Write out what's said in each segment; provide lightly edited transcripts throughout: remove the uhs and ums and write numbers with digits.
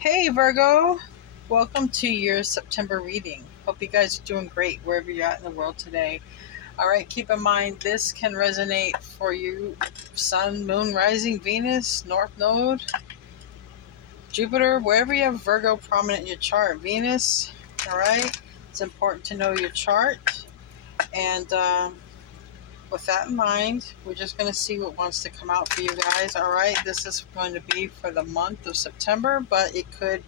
Hey Virgo, welcome to your September reading. Hope you guys are doing great wherever you're at in the world today. All right, keep in mind this can resonate for you Sun, Moon, Rising, Venus, North Node, Jupiter, wherever you have Virgo prominent in your chart. Venus, all right, it's important to know your chart. And with that in mind, we're just going to see what wants to come out for you guys. All right, this is going to be for the month of September, but it could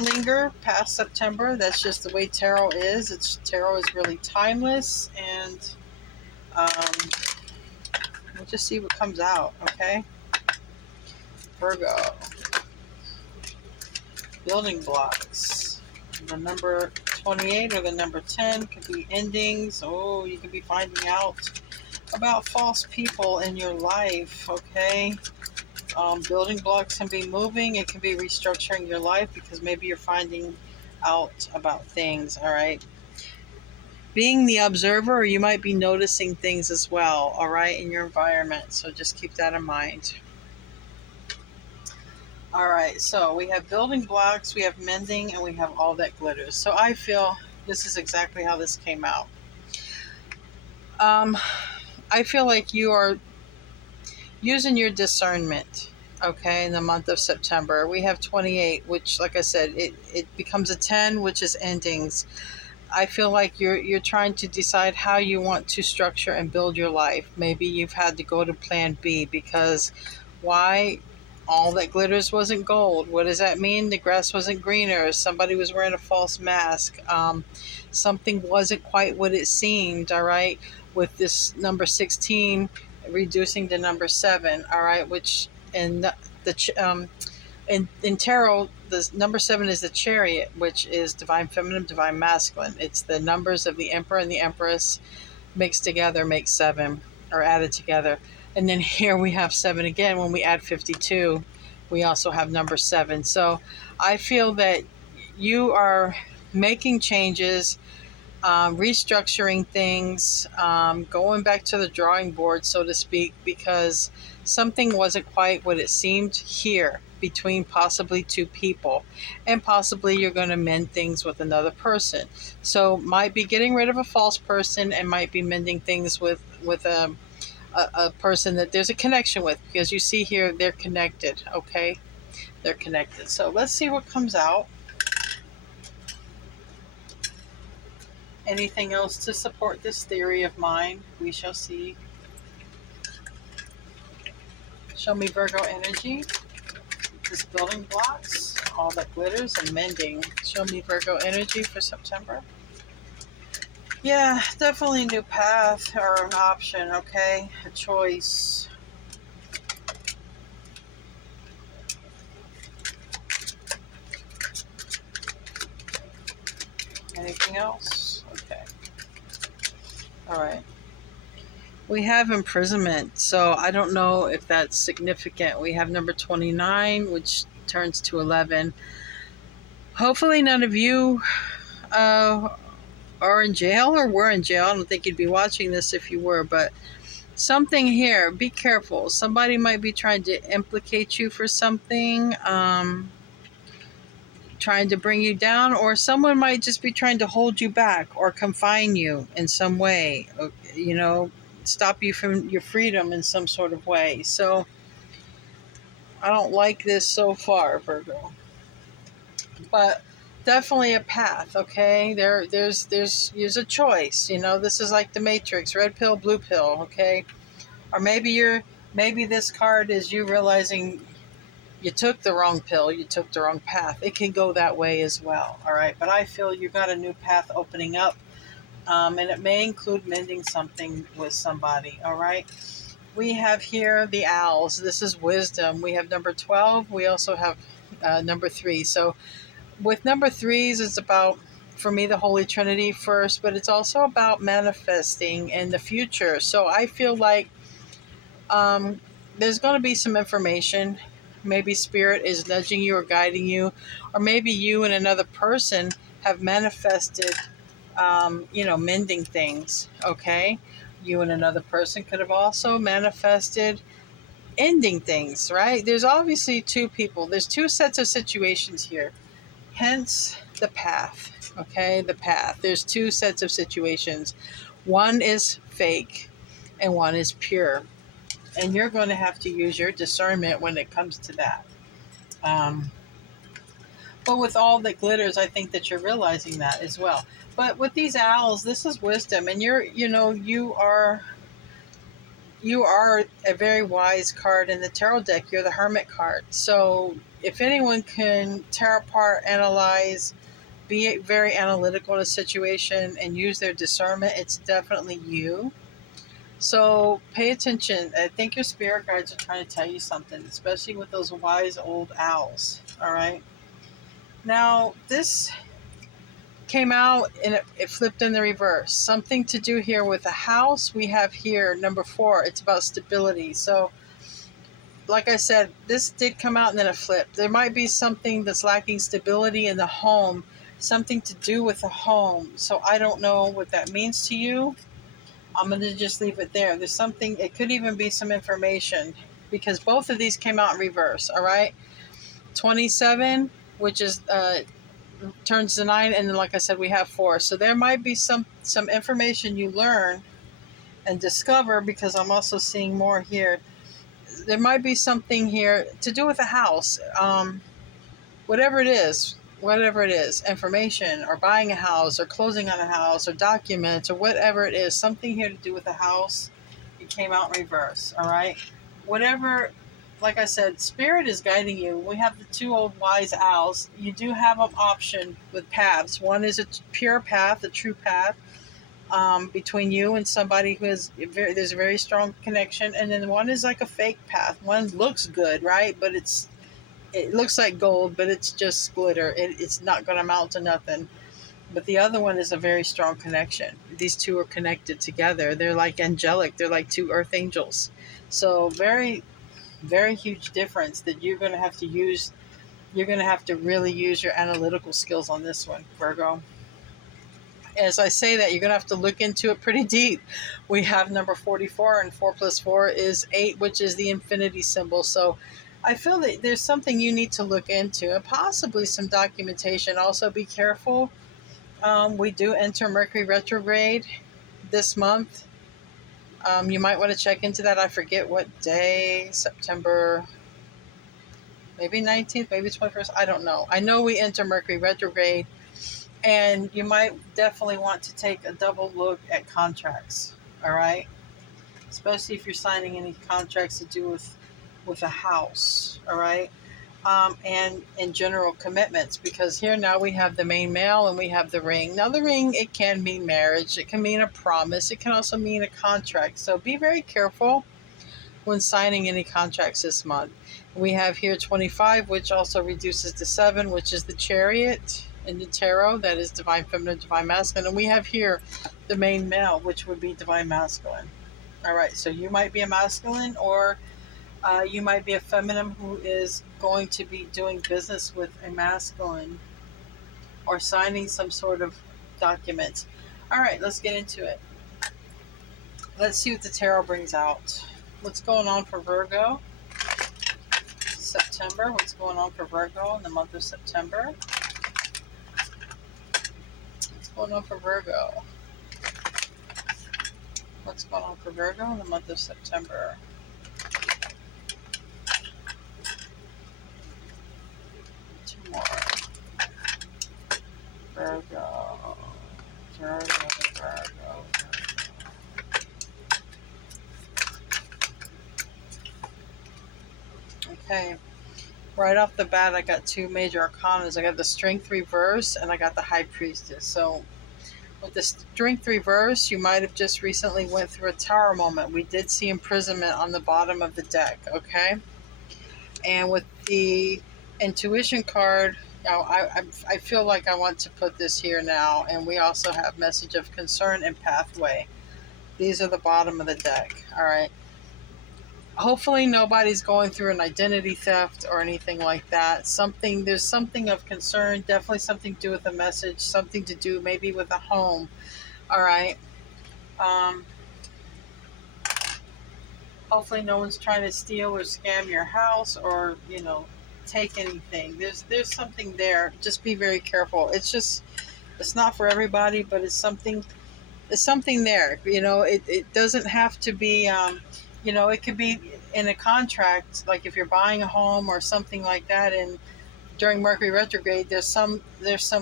linger past September. That's just the way tarot is. Tarot is really timeless, and we'll just see what comes out. Okay, Virgo, building blocks. The number 28 or the number 10 could be endings. Oh, you could be finding out about false people in your life. Okay, building blocks can be moving. It can be restructuring your life because maybe you're finding out about things. All right, being the observer, or you might be noticing things as well, all right, in your environment. So just keep that in mind. All right, so we have building blocks, we have mending, and we have all that glitters. So I feel this is exactly how this came out. I feel like you are using your discernment, okay, in the month of September. We have 28, which, like I said, it becomes a 10, which is endings. I feel like you're trying to decide how you want to structure and build your life. Maybe you've had to go to plan B because why? All that glitters wasn't gold. What does that mean? The grass wasn't greener. Somebody was wearing a false mask. Something wasn't quite what it seemed, all right? With this number 16 reducing to number 7, all right? Which in in tarot, the number 7 is the chariot, which is divine feminine, divine masculine. It's the numbers of the emperor and the empress mixed together makes 7, or added together. And then here we have 7 again. When we add 52, we also have number 7. So I feel that you are making changes, restructuring things, going back to the drawing board, so to speak, because something wasn't quite what it seemed here between possibly two people, and possibly you're going to mend things with another person. So might be getting rid of a false person and might be mending things with a person that there's a connection with, because you see here they're connected. Okay, they're connected. So let's see what comes out. Anything else to support this theory of mine? We shall see. Show me Virgo energy. This building blocks, all that glitters, and mending. Show me Virgo energy for September. Yeah, definitely a new path or an option, okay? A choice. Anything else? Okay. All right. We have imprisonment, so I don't know if that's significant. We have number 29, which turns to 11. Hopefully, none of you are in jail or were in jail. I don't think you'd be watching this if you were, but something here. Be careful. Somebody might be trying to implicate you for something, trying to bring you down, or someone might just be trying to hold you back or confine you in some way, stop you from your freedom in some sort of way. So I don't like this so far, Virgo. But definitely a path, okay? There's a choice. This is like the Matrix, red pill, blue pill, okay? Or maybe this card is you realizing you took the wrong pill, you took the wrong path. It can go that way as well, all right? But I feel you've got a new path opening up, and it may include mending something with somebody, all right? We have here the owls. This is wisdom. We have number 12. We also have number 3. So with number 3s, it's about, for me, the Holy Trinity first, but it's also about manifesting in the future. So I feel like there's going to be some information. Maybe spirit is nudging you or guiding you, or maybe you and another person have manifested, mending things, okay? You and another person could have also manifested ending things, right? There's obviously two people. There's two sets of situations here. Hence the path. Okay, the path. There's two sets of situations. One is fake and one is pure. And you're going to have to use your discernment when it comes to that. But with all that glitters, I think that you're realizing that as well. But with these owls, this is wisdom, and you are a very wise card in the tarot deck. You're the Hermit card. So if anyone can tear apart, analyze, be very analytical in a situation, and use their discernment, it's definitely you. So pay attention. I think your spirit guides are trying to tell you something, especially with those wise old owls. All right. Now, this came out and it flipped in the reverse. Something to do here with the house. We have here number 4. It's about stability. So, like I said, this did come out and then it flipped. There might be something that's lacking stability in the home, something to do with the home. So I don't know what that means to you. I'm going to just leave it there. There's something, it could even be some information because both of these came out in reverse. All right. 27, which is turns to 9, and then like I said, we have 4. So there might be some information you learn and discover, because I'm also seeing more here. There might be something here to do with a house, whatever it is, information or buying a house or closing on a house or documents or whatever it is, something here to do with a house. It came out in reverse. All right, whatever. Like I said, spirit is guiding you. We have the 2 old wise owls. You do have an option with paths. One is a pure path, a true path, between you and somebody who is there's a very strong connection. And then one is like a fake path. One looks good, right? But it looks like gold, but it's just glitter. It's not going to amount to nothing. But the other one is a very strong connection. These two are connected together. They're like angelic. They're like 2 earth angels. So very, very huge difference that you're going to have to use. You're going to have to really use your analytical skills on this one, Virgo. As I say that, you're going to have to look into it pretty deep. We have number 44, and 4 plus 4 is 8, which is the infinity symbol. So I feel that there's something you need to look into, and possibly some documentation. Also, be careful. We do enter Mercury retrograde this month. You might want to check into that. I forget what day, September, maybe 19th, maybe 21st. I don't know. I know we enter Mercury retrograde, and you might definitely want to take a double look at contracts. All right, especially if you're signing any contracts to do with a house. All right. And in general commitments, because here now we have the main male and we have the ring. Now the ring, it can mean marriage, it can mean a promise, it can also mean a contract. So be very careful when signing any contracts this month. We have here 25, which also reduces to 7, which is the Chariot in the tarot. That is divine feminine, divine masculine. And we have here the main male, which would be divine masculine. All right, so you might be a masculine, or you might be a feminine who is going to be doing business with a masculine or signing some sort of document. All right, let's get into it. Let's see what the tarot brings out. What's going on for Virgo? September. What's going on for Virgo in the month of September? What's going on for Virgo? What's going on for Virgo in the month of September? More. Virgo. Okay. Right off the bat, I got 2 major arcanas. I got the Strength reverse and I got the High Priestess. So with the Strength reverse, you might have just recently went through a tower moment. We did see imprisonment on the bottom of the deck, okay? And with the Intuition card, I feel like I want to put this here now. And we also have Message of Concern and Pathway. These are the bottom of the deck, all right? Hopefully nobody's going through an identity theft or anything like that. There's something of concern, definitely something to do with a message, something to do maybe with a home, all right? Hopefully no one's trying to steal or scam your house, or, take anything. There's something there. Just be very careful. It's not for everybody, but it's something there. It doesn't have to be, it could be in a contract, like if you're buying a home or something like that, and during Mercury retrograde, there's some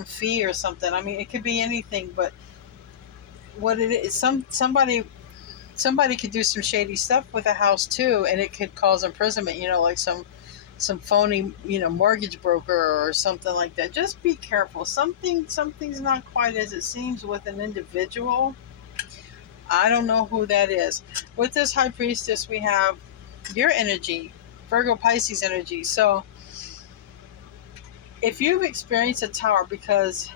fee or something. I mean, it could be anything, but what it is, somebody could do some shady stuff with a house too, and it could cause imprisonment. Like some phony, mortgage broker or something like that. Just be careful. Something's not quite as it seems with an individual. I don't know who that is. With this high priestess, we have your energy, Virgo Pisces energy. So if you've experienced a tower, because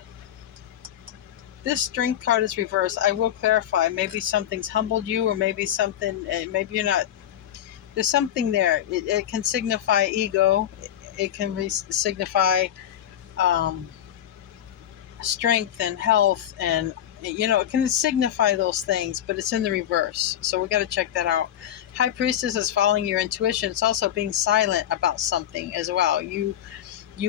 this strength card is reversed, I will clarify. Maybe something's humbled you, or maybe you're not. There's something there. It can signify ego. It can signify um, strength and health, and it can signify those things, but it's in the reverse. So we got to check that out. High priestess is following your intuition. It's also being silent about something as well. You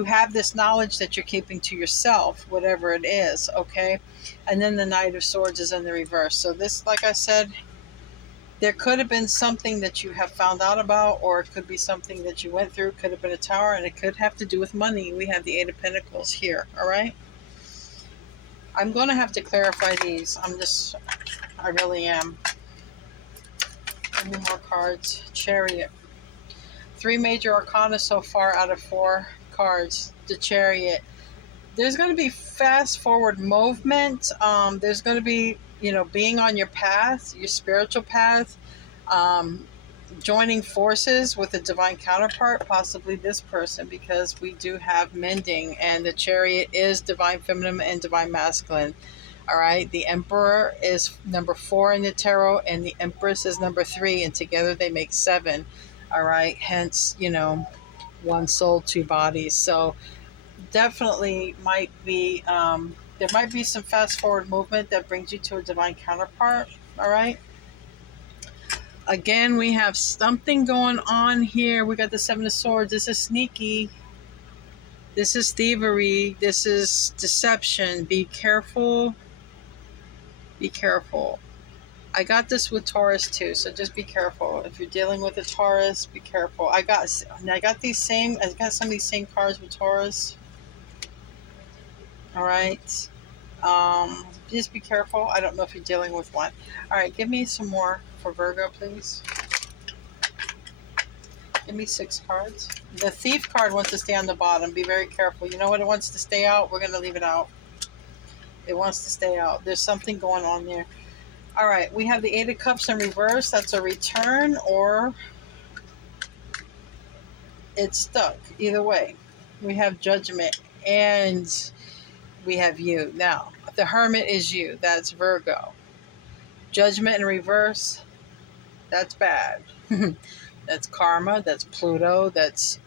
have this knowledge that you're keeping to yourself, whatever it is, okay? And then the Knight of Swords is in the reverse. So this, like I said, there could have been something that you have found out about, or it could be something that you went through. It could have been a tower, and it could have to do with money. We have the Eight of Pentacles here, all right? I'm going to have to clarify these. I really am. Give me more cards. Chariot. 3 major arcana so far out of 4 cards. The Chariot. There's going to be fast forward movement. There's going to be, being on your path, your spiritual path, joining forces with a divine counterpart, possibly this person, because we do have mending, and the Chariot is divine feminine and divine masculine. All right. The Emperor is number 4 in the tarot, and the Empress is number 3, and together they make 7. All right. Hence, one soul, 2 bodies. So definitely might be, there might be some fast forward movement that brings you to a divine counterpart. All right. Again, we have something going on here. We got the 7 of Swords. This is sneaky. This is thievery. This is deception. Be careful. Be careful. I got this with Taurus too, so just be careful. If you're dealing with a Taurus, be careful. I got some of these same cards with Taurus. All right. Just be careful. I don't know if you're dealing with one. All right, give me some more for Virgo, please. Give me 6 cards. The Thief card wants to stay on the bottom. Be very careful. You know what? It wants to stay out. We're going to leave it out. It wants to stay out. There's something going on there. All right, we have the 8 of Cups in reverse. That's a return, or it's stuck. Either way. We have Judgment, and we have you. Now, the Hermit is you. That's Virgo. Judgment in reverse. That's bad. That's karma. That's Pluto. That's,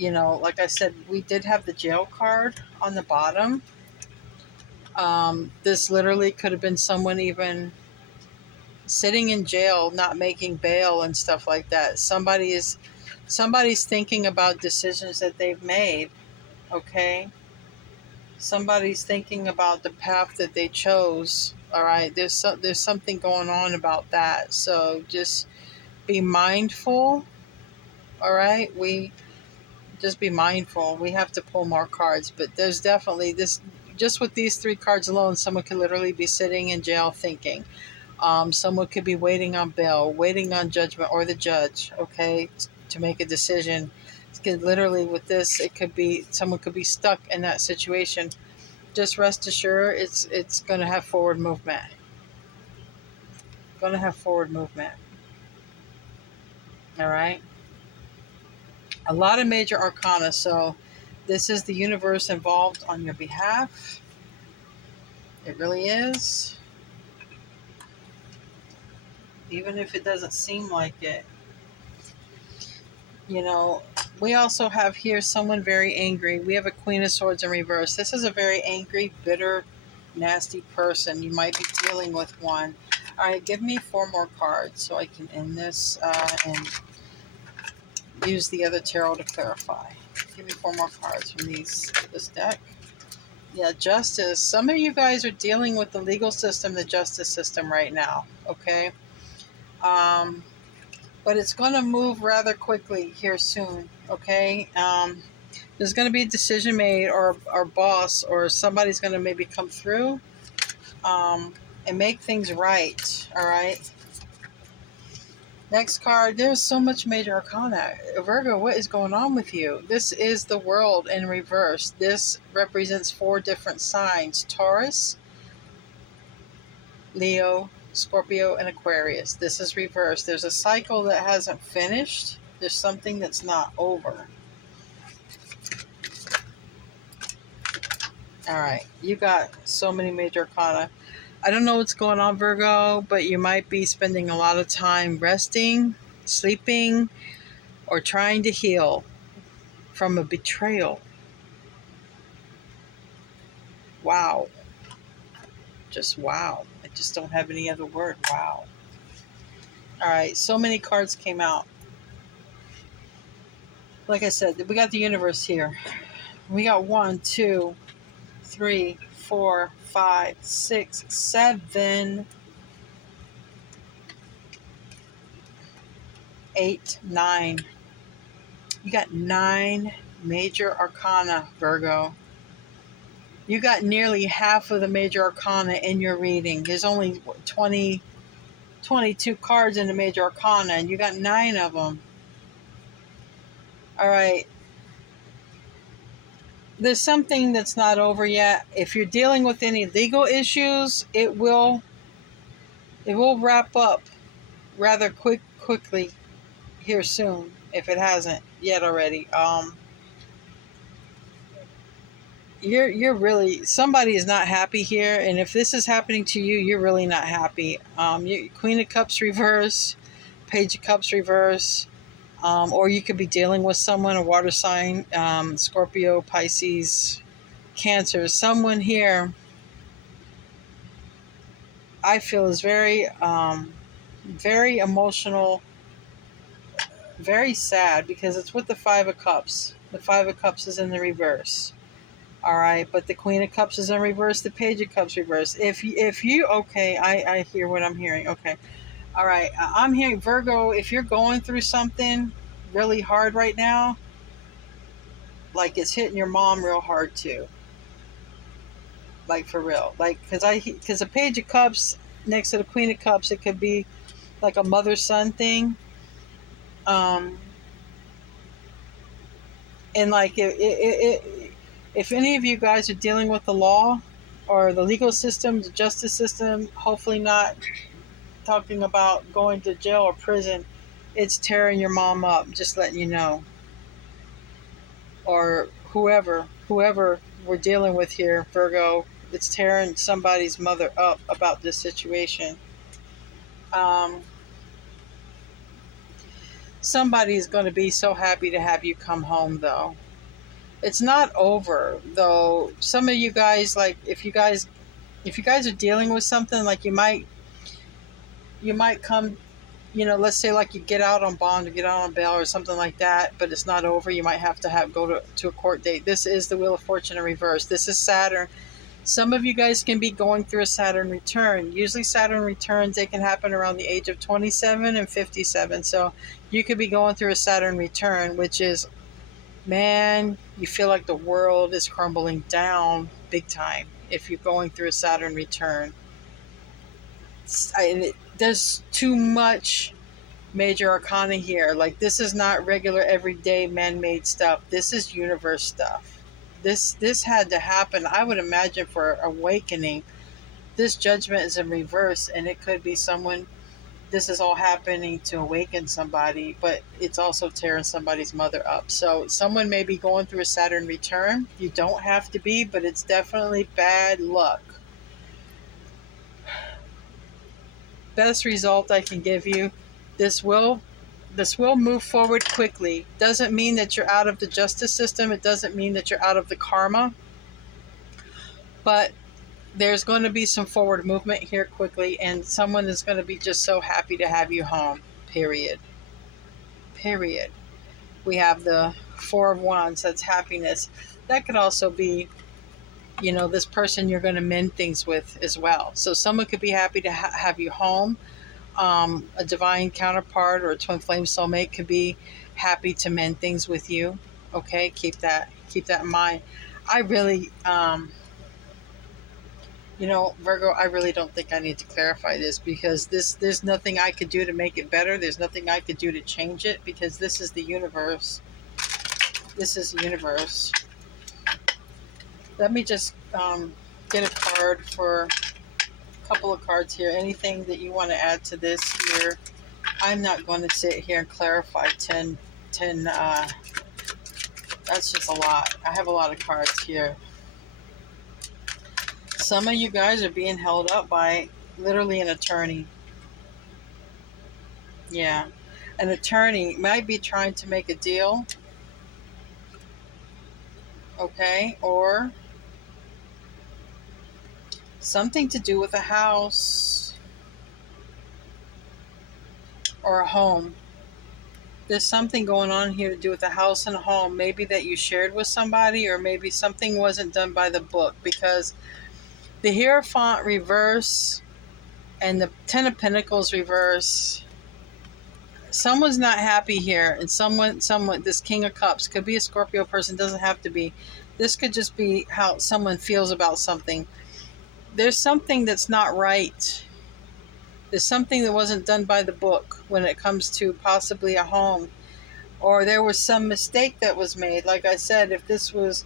like I said, we did have the Jail card on the bottom. This literally could have been someone even sitting in jail, not making bail and stuff like that. Somebody's thinking about decisions that they've made. Okay. Somebody's thinking about the path that they chose. All right. There's something going on about that. So just be mindful. All right. Just be mindful. We have to pull more cards, but there's definitely this. Just with these 3 cards alone, someone could literally be sitting in jail thinking. Someone could be waiting on bail, waiting on judgment or the judge, okay, to make a decision. Literally with this, someone could be stuck in that situation. Just rest assured, it's going to have forward movement. Going to have forward movement. All right. A lot of major arcana, so this is the universe involved on your behalf. It really is. Even if it doesn't seem like it. We also have here someone very angry. We have a Queen of Swords in reverse. This is a very angry, bitter, nasty person. You might be dealing with one. All right, give me 4 more cards so I can end this and use the other tarot to clarify. Give me 4 more cards from this deck. Yeah, justice. Some of you guys are dealing with the legal system, the justice system right now, okay? But it's going to move rather quickly here soon, okay? There's going to be a decision made, or our boss or somebody's going to maybe come through and make things right, all right? Next card, there's so much major arcana. Virgo, what is going on with you? This is the world in reverse. This represents 4 different signs: Taurus, Leo, Scorpio, and Aquarius. This is reverse. There's a cycle that hasn't finished. There's something that's not over. All right, you got so many major arcana. I don't know what's going on, Virgo, but you might be spending a lot of time resting, sleeping, or trying to heal from a betrayal. Wow. Just wow. I just don't have any other word. Wow. All right, so many cards came out. Like I said, we got the universe here. We got 1, 2, 3, 4, 5, 6, 7, 8, 9. You got 9 major arcana, Virgo. You got nearly half of the major arcana in your reading. There's only 22 cards in the major arcana, and you got 9 of them. All right. There's something that's not over yet. If you're dealing with any legal issues, it will wrap up rather quickly here soon, if it hasn't yet already. You're really, somebody is not happy here, and if this is happening to you, you're really not happy. Queen of Cups reverse, Page of Cups reverse, or you could be dealing with someone, a water sign, Scorpio, Pisces, Cancer. Someone here I feel is very very emotional, very sad, because it's with the 5 of Cups. The 5 of Cups is in the reverse. All right, but the Queen of Cups is in reverse, the Page of Cups reverse. If you okay, I hear what I'm hearing. Okay. All right, I'm hearing, Virgo, if you're going through something really hard right now, like it's hitting your mom real hard too. Like for real. Like, because the Page of Cups next to the Queen of Cups, it could be like a mother-son thing. And like if any of you guys are dealing with the law or the legal system, the justice system, hopefully not talking about going to jail or prison, it's tearing your mom up, just letting you know. Or whoever we're dealing with here, Virgo, it's tearing somebody's mother up about this situation. Somebody's going to be so happy to have you come home, though. It's not over, though. Some of you guys, like, if you guys are dealing with something, like you might come, let's say like you get out on bond or get out on bail or something like that, but it's not over. You might have to go to a court date. This is the Wheel of Fortune in reverse. This is Saturn. Some of you guys can be going through a Saturn return. Usually Saturn returns, they can happen around the age of 27 and 57. So you could be going through a Saturn return, which is, man, you feel like the world is crumbling down big time if you're going through a Saturn return. There's too much major arcana here. Like, this is not regular everyday man-made stuff. This is universe stuff. This had to happen, I would imagine, for awakening. This judgment is in reverse, and it could be someone, this is all happening to awaken somebody, but it's also tearing somebody's mother up. So someone may be going through a Saturn return. You don't have to be, but it's definitely bad luck. Best result I can give you, this will move forward quickly. Doesn't mean that you're out of the justice system. It doesn't mean that you're out of the karma. But There's going to be some forward movement here quickly, and someone is going to be just so happy to have you home. Period. Period. We have the Four of Wands. That's happiness. That could also be, this person you're going to mend things with as well. So someone could be happy to have you home. A divine counterpart or a twin flame soulmate could be happy to mend things with you. Okay, keep that in mind. I really, Virgo, I really don't think I need to clarify this, because there's nothing I could do to make it better. There's nothing I could do to change it, because this is the universe. This is the universe. Let me just get a card for a couple of cards here. Anything that you want to add to this here? I'm not going to sit here and clarify 10 that's just a lot. I have a lot of cards here. Some of you guys are being held up by literally an attorney. Yeah. An attorney might be trying to make a deal. Okay. Or something to do with a house or a home. There's something going on here to do with a house and a home. Maybe that you shared with somebody, or maybe something wasn't done by the book, because the Hierophant reverse and the Ten of Pentacles reverse. Someone's not happy here, and someone, this King of Cups could be a Scorpio person, doesn't have to be. This could just be how someone feels about something. There's something that's not right. There's something that wasn't done by the book when it comes to possibly a home, or there was some mistake that was made. Like I said, if this is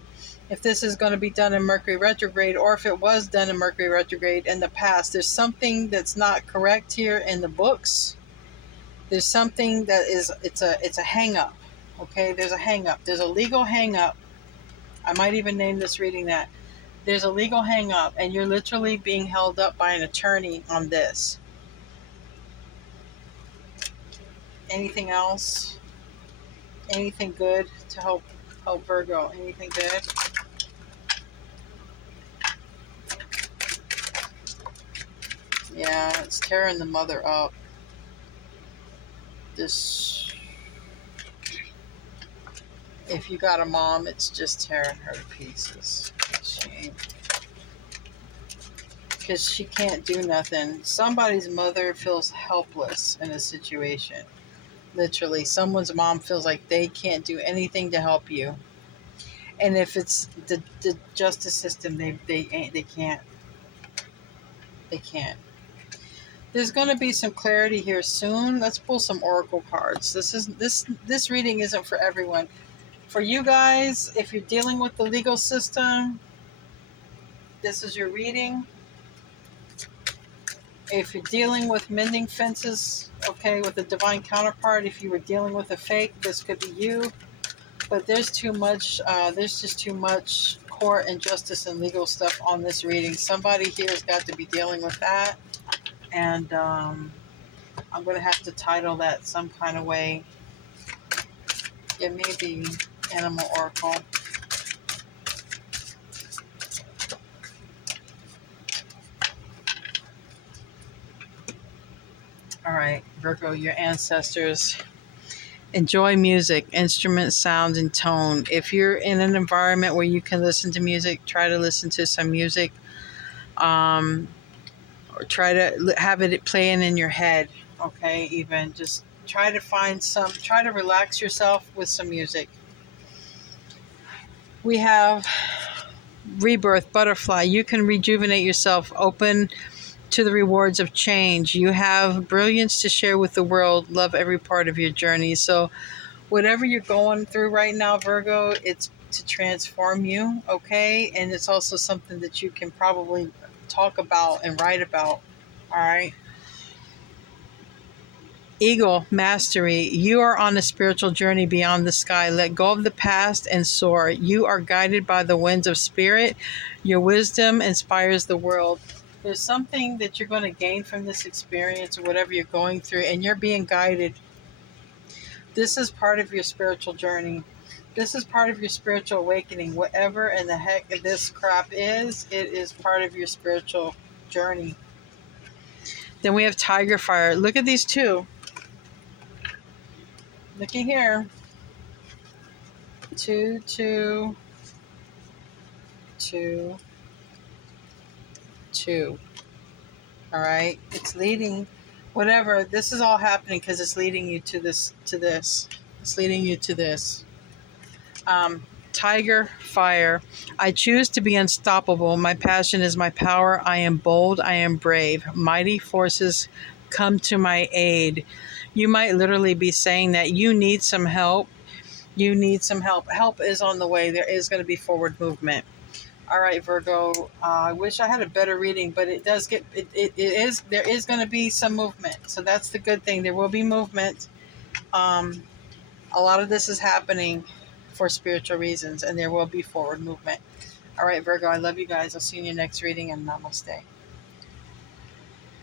going to be done in Mercury retrograde, or if it was done in Mercury retrograde in the past, there's something that's not correct here in the books. There's something that is, it's a hang up. Okay, there's a hang up. There's a legal hang up. I might even name this reading that. There's a legal hang up, and you're literally being held up by an attorney on this. Anything else? Anything good to help Virgo? Anything good? Yeah, it's tearing the mother up. This, if you got a mom, it's just tearing her to pieces. Shame. Because she can't do nothing. Somebody's mother feels helpless in a situation. Literally, someone's mom feels like they can't do anything to help you. And if it's the justice system, they can't. They can't. There's going to be some clarity here soon. Let's pull some oracle cards. This reading isn't for everyone. For you guys, if you're dealing with the legal system, this is your reading. If you're dealing with mending fences, okay, with a divine counterpart, if you were dealing with a fake, this could be you. But there's too much, there's just too much court and justice and legal stuff on this reading. Somebody here has got to be dealing with that. And I'm going to have to title that some kind of way. It may be Animal Oracle. All right, Virgo, your ancestors. Enjoy music, instrument, sound, and tone. If you're in an environment where you can listen to music, try to listen to some music. Or try to have it playing in your head. Okay, even just try to relax yourself with some music. We have rebirth, butterfly. You can rejuvenate yourself, open to the rewards of change. You have brilliance to share with the world. Love every part of your journey. So whatever you're going through right now, Virgo, it's to transform you, okay? And it's also something that you can probably talk about and write about. All right. Eagle, mastery. You are on a spiritual journey beyond the sky. Let go of the past and soar. You are guided by the winds of spirit. Your wisdom inspires the world. There's something that you're going to gain from this experience or whatever you're going through, and you're being guided. This is part of your spiritual journey. This is part of your spiritual awakening. Whatever in the heck this crap is, it is part of your spiritual journey. Then we have Tiger Fire. Look at these two. Looky here. 2, 2, 2, 2. All right. It's leading, whatever. This is all happening because it's leading you to this, It's leading you to this. Tiger Fire. I choose to be unstoppable. My passion is my power. I am bold. I am brave. Mighty forces come to my aid. You might literally be saying that you need some help. You need some help. Help is on the way. There is going to be forward movement. All right, Virgo. I wish I had a better reading, but it does get it is there is going to be some movement. So that's the good thing. There will be movement. A lot of this is happening for spiritual reasons, and there will be forward movement. All right, Virgo. I love you guys. I'll see you in your next reading, and namaste.